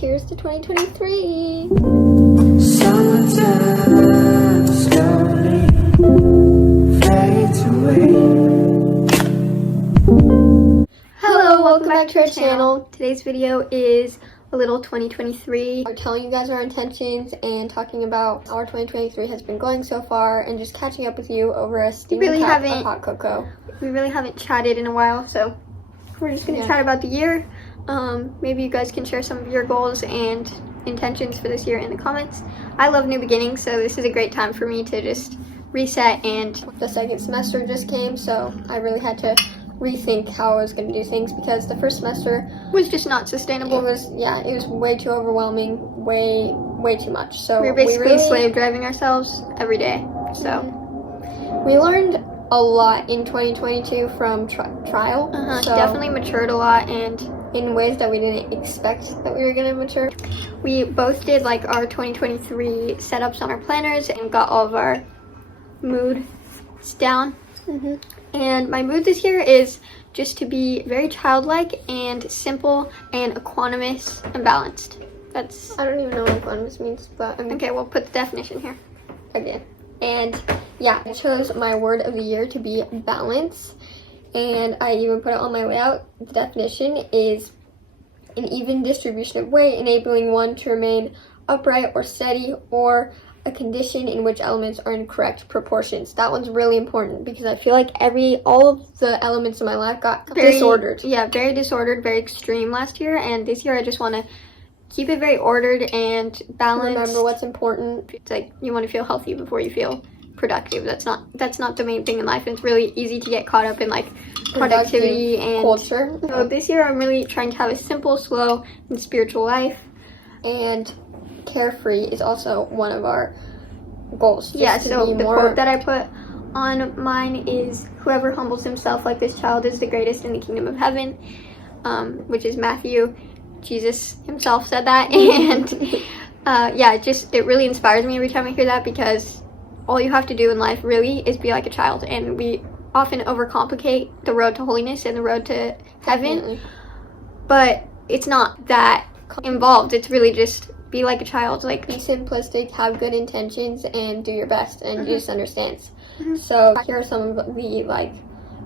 cheers to 2023. Summertime slowly fades away. Hello, welcome back to our channel. Today's video is a little 2023. We're telling you guys our intentions and talking about how our 2023 has been going so far and just catching up with you over a steaming cup of hot cocoa. We really haven't chatted in a while, so we're just going to chat about the year. Maybe you guys can share some of your goals and intentions for this year in the comments. I love new beginnings, so this is a great time for me to just reset, and the second semester just came, so I really had to rethink how I was going to do things because the first semester was just not sustainable. It was way too overwhelming, way too much. So we were basically slave driving ourselves every day. So we learned a lot in 2022 from trial. So definitely matured a lot, and in ways that we didn't expect that we were going to mature. We both did like our 2023 setups on our planners and got all of our moods down. And my mood this year is just to be very childlike and simple and equanimous and balanced. I don't even know what equanimous means, but okay, we'll put the definition here again. And yeah, I chose my word of the year to be balance, and I even put it on my way out. The definition is an even distribution of weight, enabling one to remain upright or steady, or a condition in which elements are in correct proportions. That one's really important because I feel like all of the elements in my life got very disordered. Yeah, very disordered, very extreme last year, and this year I just want to keep it very ordered and balanced. Remember what's important. It's like you want to feel healthy before you feel productive. That's not the main thing in life. It's really easy to get caught up in like productivity and culture. So this year I'm really trying to have a simple, slow, and spiritual life, and carefree is also one of our goals. Yeah, so the quote that I put on mine is, "Whoever humbles himself like this child is the greatest in the kingdom of heaven," which is Matthew. Jesus himself said that, and it really inspires me every time I hear that, because all you have to do in life really is be like a child, and we often overcomplicate the road to holiness and the road to heaven, but it's not that involved. It's really just be like a child, like be simplistic, have good intentions, and do your best, and Jesus understands. So here are some of the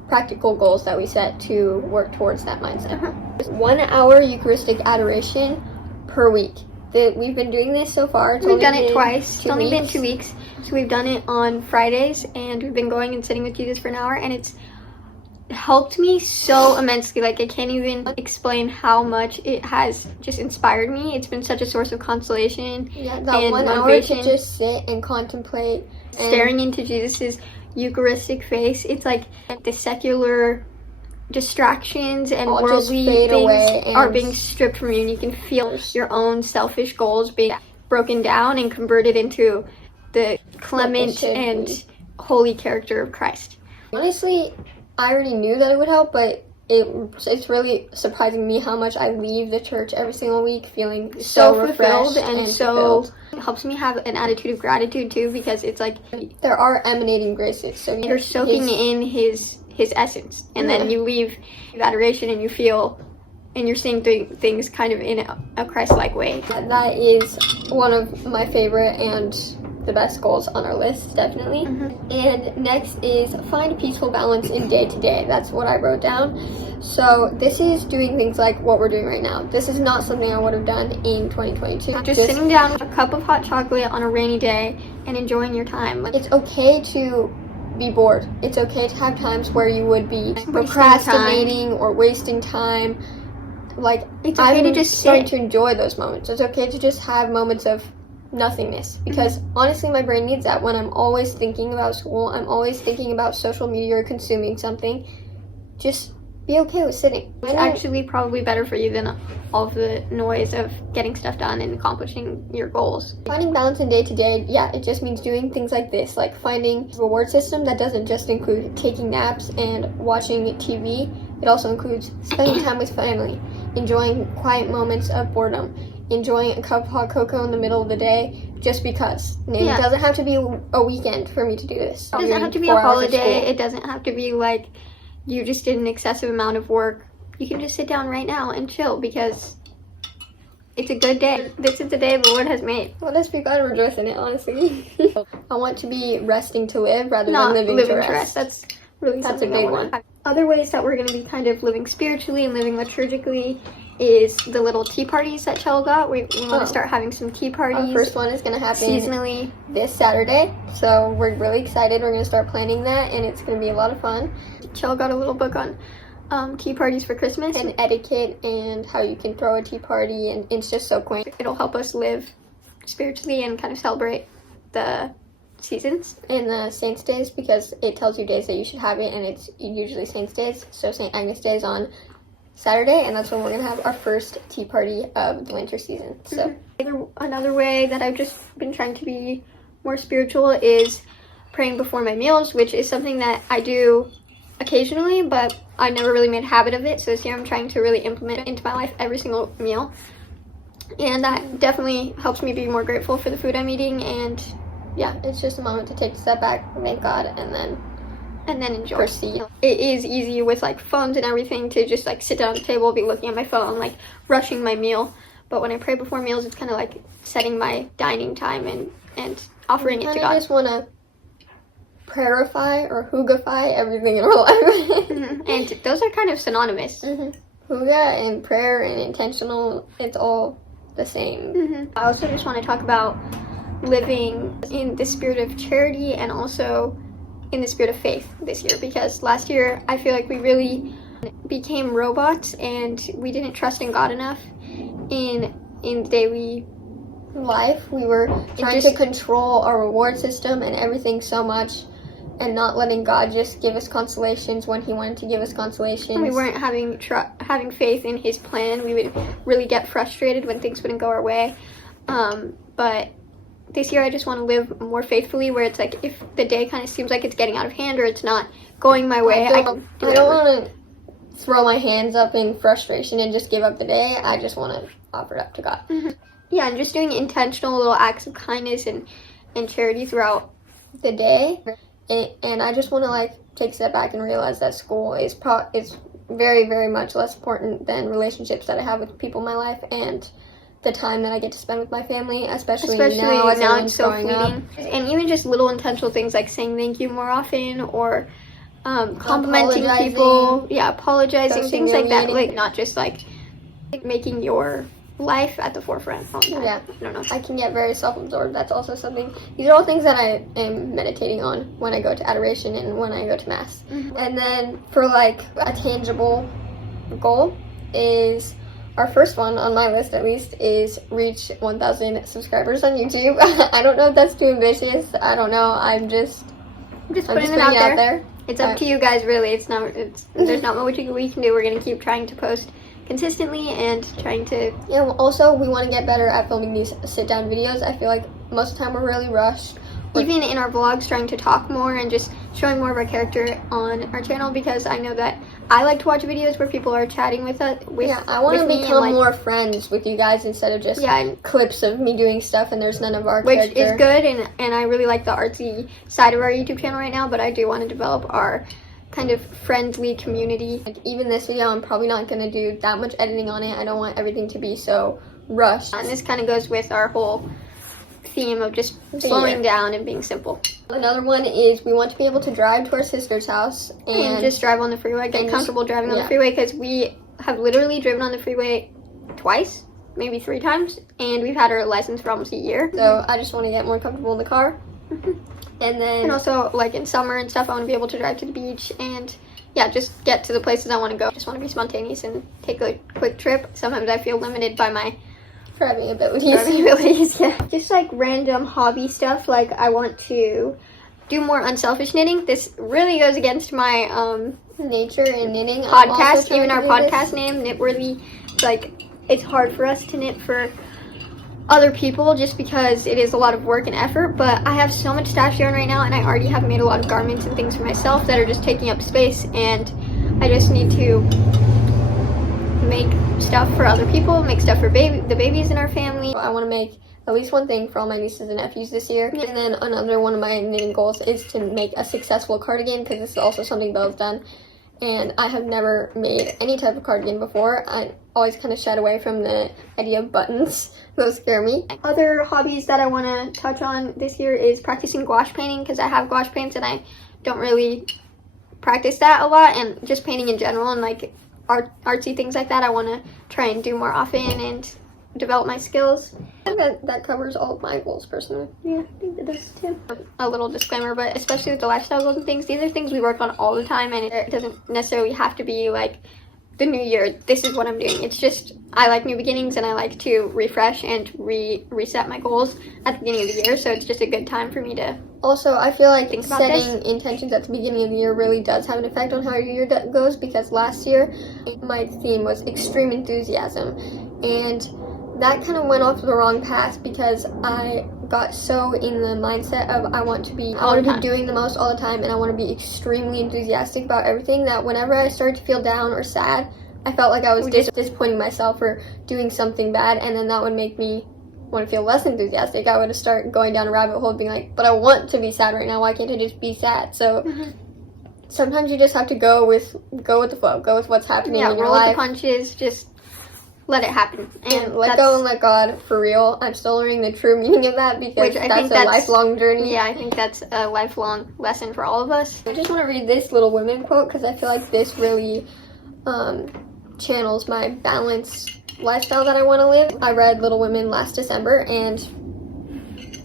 practical goals that we set to work towards that mindset. 1 hour Eucharistic Adoration per week. We've been doing this so far. We've done it twice. It's only been 2 weeks. So we've done it on Fridays, and we've been going and sitting with Jesus for an hour, and it's helped me so immensely. I can't even explain how much it has just inspired me. It's been such a source of consolation. Yeah, that and 1 hour to just sit and contemplate, staring into Jesus's Eucharistic face. It's like the secular distractions and worldly things are being stripped from you, and you can feel your own selfish goals being broken down and converted into the clement and holy character of Christ. Honestly, I already knew that it would help, but it's really surprising me how much I leave the church every single week feeling so fulfilled and so it helps me have an attitude of gratitude too, because it's like there are emanating graces, so you're soaking in his essence, and then you leave adoration and you feel and you're seeing things kind of in a Christ-like way. That is one of my favorite and the best goals on our list, definitely. And next is find a peaceful balance in day to day. That's what I wrote down. So this is doing things like what we're doing right now. This is not something I would have done in 2022. Just sitting down with a cup of hot chocolate on a rainy day and enjoying your time. It's okay to be bored. It's okay to have times where you would be procrastinating or wasting time. It's okay to just start to enjoy those moments. It's okay to just have moments of nothingness, because honestly my brain needs that. When I'm always thinking about school, I'm always thinking about social media or consuming something, just be okay with sitting. It's actually probably better for you than all of the noise of getting stuff done and accomplishing your goals. Finding balance in day to day, it just means doing things like this, like finding a reward system that doesn't just include taking naps and watching TV. It also includes spending time with family, enjoying quiet moments of boredom, enjoying a cup of hot cocoa in the middle of the day, just because. It doesn't have to be a weekend for me to do this. It doesn't have to be a holiday. It doesn't have to be like you just did an excessive amount of work. You can just sit down right now and chill, because It's a good day. This is the day the Lord has made. Let us be glad and rejoice in it, honestly. I want to be resting to live rather than living to rest. That's a big one. Other ways that we're going to be kind of living spiritually and living liturgically is the little tea parties that Chell got. We want to start having some tea parties. Our first one is going to happen seasonally this Saturday, so we're really excited. We're going to start planning that, and it's going to be a lot of fun. Chell got a little book on tea parties for Christmas and etiquette and how you can throw a tea party, and it's just so quaint. It'll help us live spiritually and kind of celebrate the seasons and the saints days, because it tells you days that you should have it, and it's usually saints days. So St. Agnes Day is on Saturday, and that's when we're gonna have our first tea party of the winter season. So another way that I've just been trying to be more spiritual is praying before my meals, which is something that I do occasionally, but I never really made a habit of it. So this year I'm trying to really implement it into my life every single meal, and that definitely helps me be more grateful for the food I'm eating. And yeah, it's just a moment to take a step back, thank God, and then enjoy. Proceed. It is easy with like phones and everything to just like sit down at the table, be looking at my phone, like rushing my meal. But when I pray before meals, it's kind of like setting my dining time and offering it to God. I just want to prayerify or hoogify everything in our life. And those are kind of synonymous. Hooga and prayer and intentional, it's all the same. I also just want to talk about living in the spirit of charity and also in the spirit of faith this year, because last year I feel like we really became robots and we didn't trust in God enough in daily life. We were trying to control our reward system and everything so much, and not letting God just give us consolations when he wanted to give us consolations. We weren't having faith in his plan. We would really get frustrated when things wouldn't go our way. But this year I just want to live more faithfully, where it's like if the day kind of seems like it's getting out of hand or it's not going my way, I don't want to throw my hands up in frustration and just give up the day. I just want to offer it up to God. Yeah, and just doing intentional little acts of kindness and charity throughout the day. And I just want to like take a step back and realize that school is very, very much less important than relationships that I have with people in my life and the time that I get to spend with my family, especially now it's so fleeting. And even just little intentional things like saying thank you more often, or complimenting people, apologizing, things like that. Like not just like making your life at the forefront all the time. Yeah, I don't know. I can get very self-absorbed. That's also something. These are all things that I am meditating on when I go to adoration and when I go to mass. And then for like a tangible goal is, our first one on my list at least, is reach 1,000 subscribers on YouTube. I don't know if that's too ambitious. I don't know. I'm just putting it out there. It's up to you guys, really. There's not much we can do. We're gonna keep trying to post consistently and trying to. Yeah. Also, we want to get better at filming these sit-down videos. I feel like most of the time we're really rushed. Even in our vlogs, trying to talk more and just showing more of our character on our channel, because I know that I like to watch videos where people are chatting with us. I want to become more friends with you guys instead of just clips of me doing stuff and there's none of our character. Which is good, and I really like the artsy side of our YouTube channel right now, but I do want to develop our kind of friendly community. Like even this video, I'm probably not going to do that much editing on it. I don't want everything to be so rushed. And this kind of goes with our whole theme of just slowing down and being simple. Another one is we want to be able to drive to our sister's house and just drive on the freeway, get comfortable driving on the freeway, because we have literally driven on the freeway twice, maybe 3 times, and we've had our license for almost a year. So I just want to get more comfortable in the car. And also like in summer and stuff, I want to be able to drive to the beach and just get to the places I want to go. I just want to be spontaneous and take a quick trip. Sometimes I feel limited by my driving abilities. Just like random hobby stuff, like I want to do more unselfish knitting. This really goes against my nature in knitting podcast. Even our podcast name, Knitworthy, it's hard for us to knit for other people just because it is a lot of work and effort, but I have so much stash yarn right now, and I already have made a lot of garments and things for myself that are just taking up space, and I just need to make stuff for other people, make stuff for the babies in our family. I want to make at least one thing for all my nieces and nephews this year. And then another one of my knitting goals is to make a successful cardigan, because this is also something Bella's done. and I have never made any type of cardigan before. I always kind of shied away from the idea of buttons. Those scare me. Other hobbies that I want to touch on this year is practicing gouache painting, because I have gouache paints and I don't really practice that a lot, and just painting in general and like artsy things like that I want to try and do more often and develop my skills. I think that covers all of my goals personally. Yeah, I think that does too. A little disclaimer, but especially with the lifestyle goals and things, these are things we work on all the time, and it doesn't necessarily have to be like the new year, this is what I'm doing. It's just, I like new beginnings and I like to refresh and reset my goals at the beginning of the year, so it's just a good time for me to also, I feel like think about setting intentions at the beginning of the year really does have an effect on how your year goes, because last year my theme was extreme enthusiasm, and that kind of went off the wrong path because I got so in the mindset of I want to be doing the most all the time, and I want to be extremely enthusiastic about everything, that whenever I started to feel down or sad, I felt like I was disappointing myself for doing something bad, and then that would make me want to feel less enthusiastic. I would start going down a rabbit hole being like, but I want to be sad right now, why can't I just be sad? So sometimes you just have to go with the flow, go with what's happening in your roll life. with the punches, just let it happen And let go and let God, for real. I'm still learning the true meaning of that, because that's a lifelong journey. Yeah, I think that's a lifelong lesson for all of us. I just want to read this Little Women quote, because I feel like this really channels my balanced lifestyle that I want to live. I read Little Women last December, and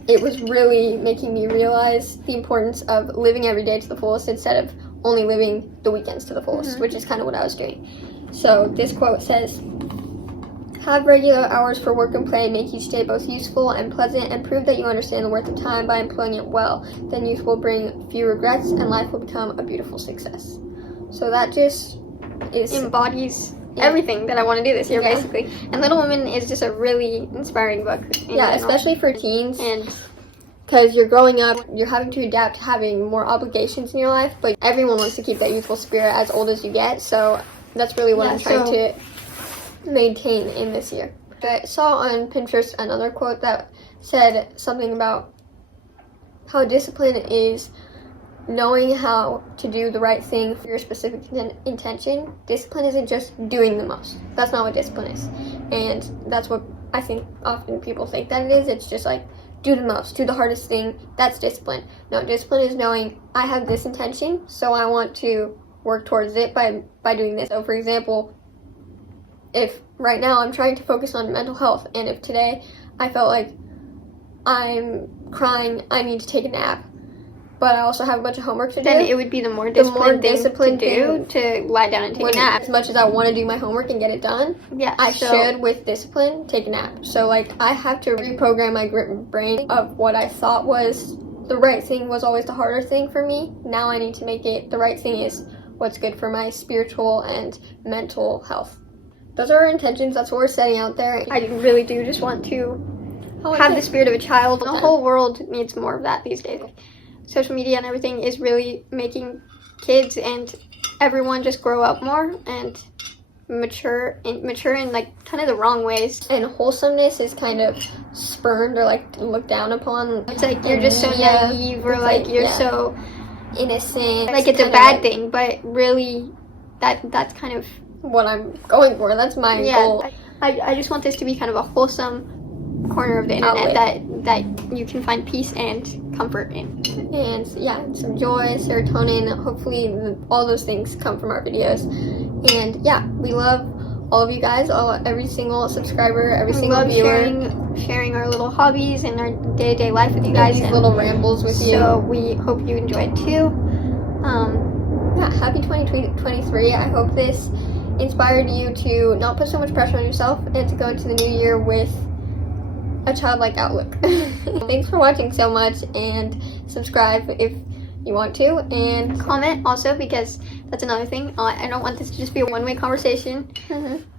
it was really making me realize the importance of living every day to the fullest instead of only living the weekends to the fullest, which is kind of what I was doing. So this quote says, "Have regular hours for work and play, make each day both useful and pleasant, and prove that you understand the worth of time by employing it well. Then youth will bring few regrets, and life will become a beautiful success." So that just embodies everything that I want to do this year, basically. And Little Women is just a really inspiring book. Especially for teens. And because you're growing up, you're having to adapt to having more obligations in your life, but everyone wants to keep that youthful spirit as old as you get, so that's really what I'm trying to maintain in this year. I saw on Pinterest another quote that said something about how discipline is knowing how to do the right thing for your specific intention. Discipline isn't just doing the most. That's not what discipline is. And that's what I think often people think that it is. It's just like, do the most, do the hardest thing. That's discipline. No, discipline is knowing I have this intention, so I want to work towards it by doing this. So for example, if right now I'm trying to focus on mental health, and if today I felt like I'm crying, I need to take a nap, but I also have a bunch of homework to do, then it would be the more disciplined thing to do to lie down and take a nap. As much as I want to do my homework and get it done, I should, with discipline, take a nap. So like, I have to reprogram my brain of what I thought was the right thing was always the harder thing for me. Now I need to make it the right thing is what's good for my spiritual and mental health. Those are our intentions. That's what we're setting out there. I really do just want to have the spirit of a child. The whole world needs more of that these days. Social media and everything is really making kids and everyone just grow up more and mature in like kind of the wrong ways. And wholesomeness is kind of spurned or like looked down upon. It's like you're just so naive, or like you're so innocent. Like it's a bad thing, but really that's kind of what I'm going for. That's my goal. I just want this to be kind of a wholesome corner of the internet that you can find peace and comfort in. And some joy, serotonin, hopefully all those things come from our videos. And we love all of you guys, every single subscriber, every single viewer. Sharing our little hobbies and our day-to-day life with you guys. These little rambles with you. So we hope you enjoyed too. Happy 2023. I hope this inspired you to not put so much pressure on yourself and to go to the new year with a childlike outlook. Thanks for watching so much, and subscribe if you want to, and comment also, because that's another thing. I don't want this to just be a one-way conversation.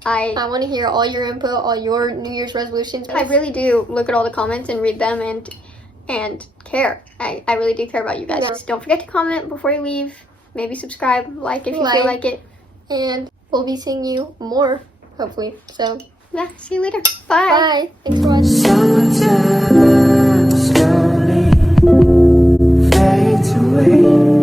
I want to hear all your input, all your New Year's resolutions. I really do look at all the comments and read them and care. I really do care about you guys. Just don't forget to comment before you leave. Maybe subscribe, like if you feel like it. And we'll be seeing you more, hopefully. So see you later. Bye. Bye. Thanks for watching. Summertime slowly fades away.